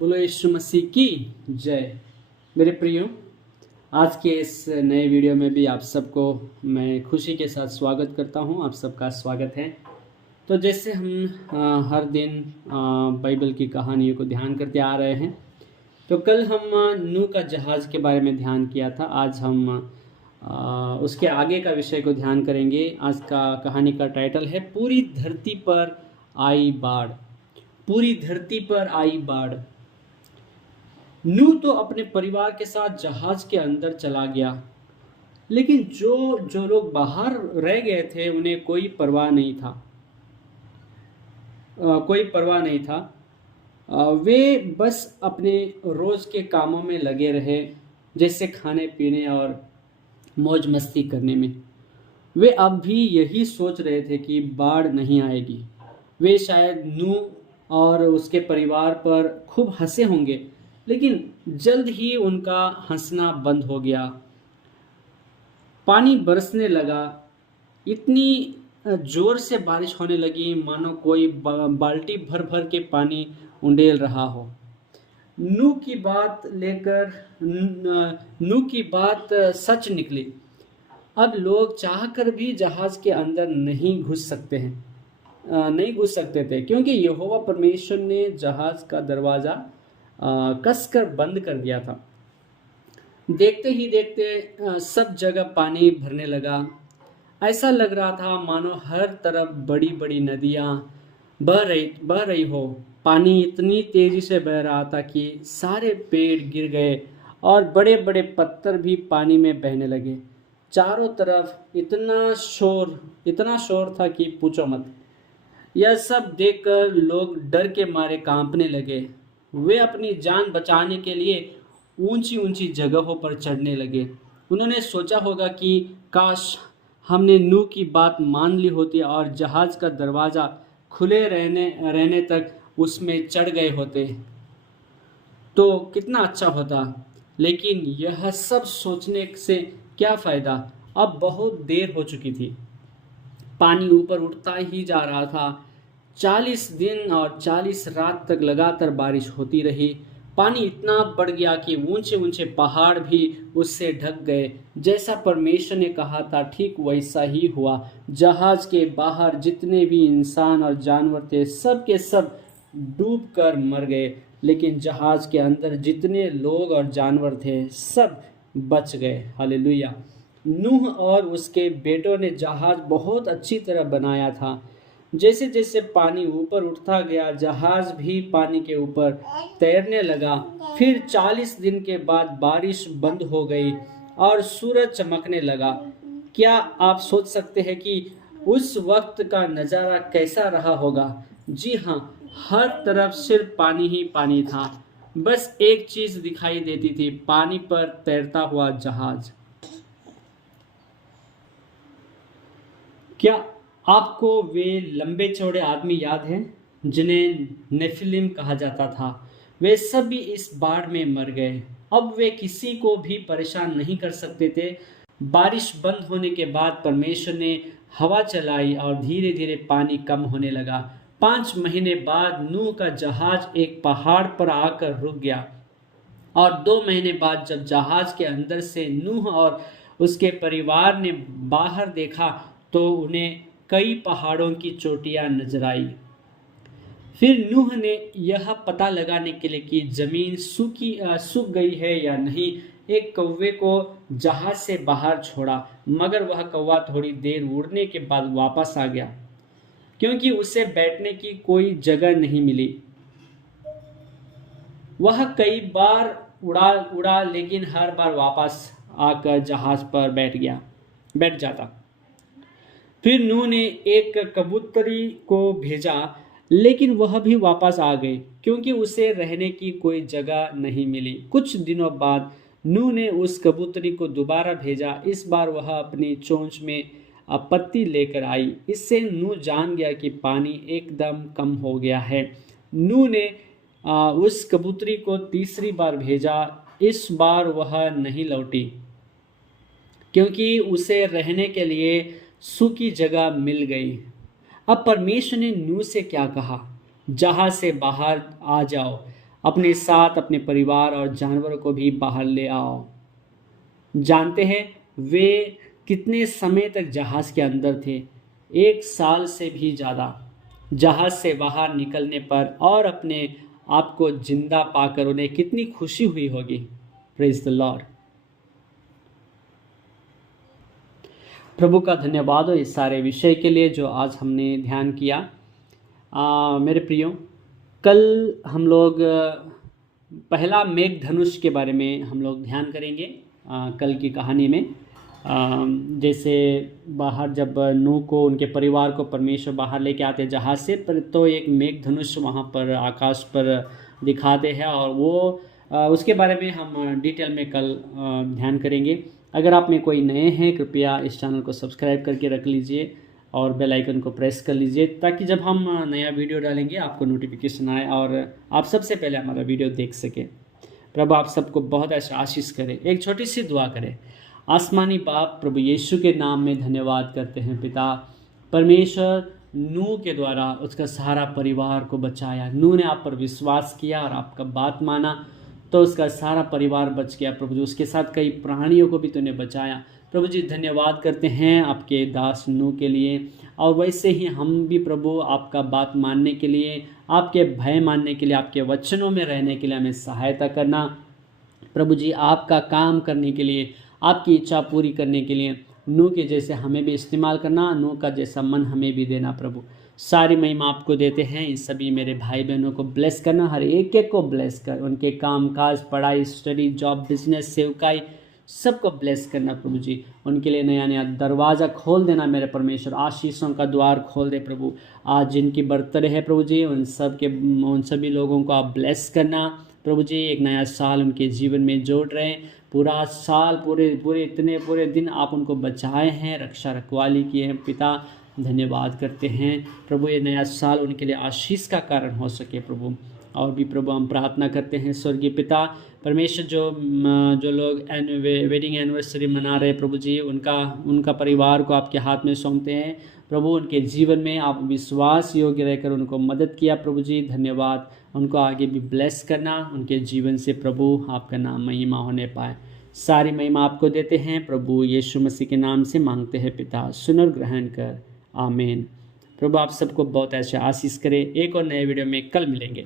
बोलो यीशु मसीह की जय। मेरे प्रियो, आज के इस नए वीडियो में भी आप सबको मैं खुशी के साथ स्वागत करता हूं। आप सबका स्वागत है। तो जैसे हम हर दिन बाइबल की कहानियों को ध्यान करते आ रहे हैं, तो कल हम नूह का जहाज़ के बारे में ध्यान किया था। आज हम उसके आगे का विषय को ध्यान करेंगे। आज का कहानी का टाइटल है पूरी धरती पर आई बाढ़। पूरी धरती पर आई बाढ़। नूह तो अपने परिवार के साथ जहाज के अंदर चला गया, लेकिन जो जो लोग बाहर रह गए थे उन्हें कोई परवाह नहीं था। वे बस अपने रोज के कामों में लगे रहे, जैसे खाने पीने और मौज मस्ती करने में। वे अब भी यही सोच रहे थे कि बाढ़ नहीं आएगी। वे शायद नूह और उसके परिवार पर खूब हंसे होंगे, लेकिन जल्द ही उनका हंसना बंद हो गया। पानी बरसने लगा। इतनी जोर से बारिश होने लगी मानो कोई बाल्टी भर भर के पानी उंडेल रहा हो। नूह की बात सच निकली। अब लोग चाहकर भी जहाज के अंदर नहीं घुस सकते थे, क्योंकि यहोवा परमेश्वर ने जहाज का दरवाजा कसकर बंद कर दिया था। देखते ही देखते सब जगह पानी भरने लगा। ऐसा लग रहा था मानो हर तरफ बड़ी बड़ी नदियां बह रही हो। पानी इतनी तेजी से बह रहा था कि सारे पेड़ गिर गए और बड़े बड़े पत्थर भी पानी में बहने लगे। चारों तरफ इतना शोर था कि पूछो मत। यह सब देखकर लोग डर के मारे कांपने लगे। वे अपनी जान बचाने के लिए ऊंची ऊंची जगहों पर चढ़ने लगे। उन्होंने सोचा होगा कि काश हमने नूह की बात मान ली होती और जहाज का दरवाज़ा खुले रहने तक उसमें चढ़ गए होते तो कितना अच्छा होता। लेकिन यह सब सोचने से क्या फ़ायदा। अब बहुत देर हो चुकी थी। पानी ऊपर उठता ही जा रहा था। 40 दिन और 40 रात तक लगातार बारिश होती रही। पानी इतना बढ़ गया कि ऊंचे ऊंचे पहाड़ भी उससे ढक गए। जैसा परमेश्वर ने कहा था ठीक वैसा ही हुआ। जहाज के बाहर जितने भी इंसान और जानवर थे सब के सब डूब कर मर गए, लेकिन जहाज के अंदर जितने लोग और जानवर थे सब बच गए। हालेलुया। नूह और उसके बेटों ने जहाज बहुत अच्छी तरह बनाया था। जैसे जैसे पानी ऊपर उठता गया जहाज भी पानी के ऊपर तैरने लगा। फिर 40 दिन के बाद बारिश बंद हो गई और सूरज चमकने लगा। क्या आप सोच सकते हैं कि उस वक्त का नज़ारा कैसा रहा होगा? जी हाँ, हर तरफ सिर्फ पानी ही पानी था। बस एक चीज दिखाई देती थी, पानी पर तैरता हुआ जहाज। क्या आपको वे लंबे चौड़े आदमी याद हैं जिन्हें नेफिलिम कहा जाता था? वे सब भी इस बाढ़ में मर गए। अब वे किसी को भी परेशान नहीं कर सकते थे। बारिश बंद होने के बाद परमेश्वर ने हवा चलाई और धीरे धीरे पानी कम होने लगा। 5 महीने बाद नूह का जहाज एक पहाड़ पर आकर रुक गया और 2 महीने बाद जब जहाज के अंदर से नूह और उसके परिवार ने बाहर देखा तो उन्हें कई पहाड़ों की चोटियां नजर आई। फिर नूह ने यह पता लगाने के लिए कि जमीन सूख गई है या नहीं, एक कौवे को जहाज से बाहर छोड़ा, मगर वह कौवा थोड़ी देर उड़ने के बाद वापस आ गया, क्योंकि उसे बैठने की कोई जगह नहीं मिली। वह कई बार उड़ा लेकिन हर बार वापस आकर जहाज पर बैठ जाता। फिर नूह ने एक कबूतरी को भेजा, लेकिन वह भी वापस आ गई, क्योंकि उसे रहने की कोई जगह नहीं मिली। कुछ दिनों बाद नूह ने उस कबूतरी को दोबारा भेजा। इस बार वह अपनी चोंच में पत्ती लेकर आई। इससे नूह जान गया कि पानी एकदम कम हो गया है। नूह ने उस कबूतरी को तीसरी बार भेजा। इस बार वह नहीं लौटी, क्योंकि उसे रहने के लिए सूखी जगह मिल गई। अब परमेश्वर ने नूह से क्या कहा? जहाज से बाहर आ जाओ, अपने साथ अपने परिवार और जानवरों को भी बाहर ले आओ। जानते हैं वे कितने समय तक जहाज़ के अंदर थे? 1 साल से भी ज़्यादा। जहाज़ से बाहर निकलने पर और अपने आप को जिंदा पाकर उन्हें कितनी खुशी हुई होगी। Praise the Lord. प्रभु का धन्यवाद हो इस सारे विषय के लिए जो आज हमने ध्यान किया। मेरे प्रियो, कल हम लोग पहला मेघधनुष के बारे में हम लोग ध्यान करेंगे। कल की कहानी में जैसे बाहर जब नूह को उनके परिवार को परमेश्वर बाहर लेके आते जहाज़ से, पर तो एक मेघधनुष वहाँ पर आकाश पर दिखाते हैं, और वो उसके बारे में हम डिटेल में कल ध्यान करेंगे। अगर आप में कोई नए हैं, कृपया इस चैनल को सब्सक्राइब करके रख लीजिए और बेल आइकन को प्रेस कर लीजिए, ताकि जब हम नया वीडियो डालेंगे आपको नोटिफिकेशन आए और आप सबसे पहले हमारा वीडियो देख सकें। प्रभु आप सबको बहुत ऐसा आशीष करे। एक छोटी सी दुआ करें। आसमानी बाप, प्रभु यीशु के नाम में धन्यवाद करते हैं पिता। परमेश्वर नूह के द्वारा उसका सारा परिवार को बचाया। नूह ने आप पर विश्वास किया और आपका बात माना, तो उसका सारा परिवार बच गया। प्रभु जी, उसके साथ कई प्राणियों को भी तूने बचाया। प्रभु जी, धन्यवाद करते हैं आपके दास नूह के लिए। और वैसे ही हम भी प्रभु आपका बात मानने के लिए, आपके भय मानने के लिए, आपके वचनों में रहने के लिए हमें सहायता करना। प्रभु जी, आपका काम करने के लिए, आपकी इच्छा पूरी करने के लिए नूह के जैसे हमें भी इस्तेमाल करना, नूह का जैसा मन हमें भी देना। प्रभु सारी महिमा आपको देते हैं। इन सभी मेरे भाई बहनों को ब्लेस करना, हर एक एक को ब्लेस कर, उनके काम काज, पढ़ाई, स्टडी, जॉब, बिजनेस, सेवकाई, सबको ब्लेस करना। प्रभु जी, उनके लिए नया नया दरवाज़ा खोल देना मेरे परमेश्वर। आशीषों का द्वार खोल दे प्रभु। आज जिनकी बर्थडे है प्रभु जी, उन सभी लोगों को आप ब्लेस करना। प्रभु जी, एक नया साल उनके जीवन में जोड़ रहे हैं। पूरा साल, पूरे दिन आप उनको बचाए हैं, रक्षा रखवाली किए हैं पिता। धन्यवाद करते हैं प्रभु। ये नया साल उनके लिए आशीष का कारण हो सके प्रभु। और भी प्रभु हम प्रार्थना करते हैं स्वर्गीय पिता परमेश्वर, जो लोग वेडिंग एनिवर्सरी मना रहे प्रभु जी, उनका परिवार को आपके हाथ में सौंपते हैं प्रभु। उनके जीवन में आप विश्वास योग्य रहकर उनको मदद किया प्रभु जी, धन्यवाद। उनको आगे भी ब्लेस करना, उनके जीवन से प्रभु आपका नाम महिमा होने पाए। सारी महिमा आपको देते हैं प्रभु, यीशु मसीह के नाम से मांगते हैं पिता, सुन और ग्रहण कर, आमीन। प्रभु आप सबको बहुत ऐसे आशीष करे। एक और नए वीडियो में कल मिलेंगे।